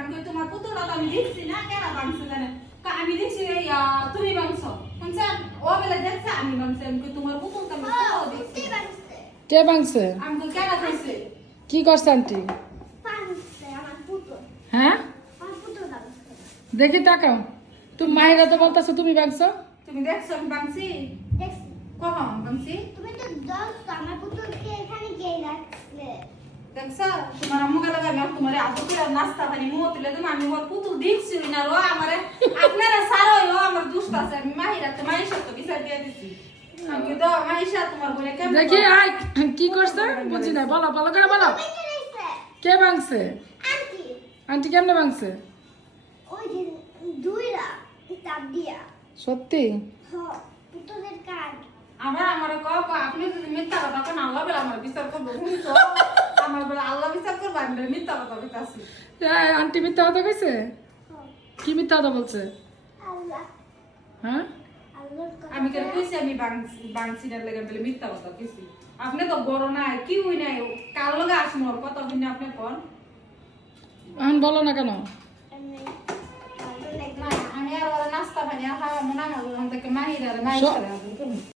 আমি কই তোমার পুতুলটা তো আমি দেখছি না কেন ভাঙছে জানে আমি দেখছি তুমি ভাঙছো শুনছেন ও বলে দেখছে আমি ভাঙছি আমি কই তোমার পুতুলটা আমি কোথাও দেখছি কে ভাঙছে? আমি কই কেন খাইছে কি করছে আন্টি? হ্যাঁ দেখি তাকাও তুমি মাহিরা তো বলতেছো তুমি ভাঙছো। তুমি দেখছো আমি ভাঙছি কখন ভাঙছি দেখছো তোমার আম্মু গেল আমি তোমার আদর করে নাস্তা পানি মুহ তুলে তুমি আমি ওর পুতুল দেখছি না রো আমারে আপনারা সারো ও আমার দুষ্ট আছে আমি মাহিরা তো মাইশা তো বিচার দিয়ে দিছি আমি তো মাইশা তোমার বলে কেমন দেখি আই কি করছে বুঝি না বলো বলো করে বলো কে ভাঙছে? আন্টি কেমনে ভাঙছে? সত্যি আমার আপনি যদি মিথ্যা কথা কোন আল্লাহ বলে আমার বিচার করবো শুনছো আমার বলে আল্লাহ বিচার করবো আমি বলে মিথ্যা কথা বলতেছি আন্টি মিথ্যা কথা কইছে? কি মিথ্যা কথা বলছে? হ্যাঁ আমি কেন কইছি আমি বাংসি না লাগে বলে মিথ্যা কথা কইছি আপনি তো বড় নাই কি হই নাই কাল লগে আসুন ওর কথা হই না আপনি কোন এখন বলো না কেন? আমি আর নাস্তা পানি খাওয়া মনে হয় থেকে মাহিরা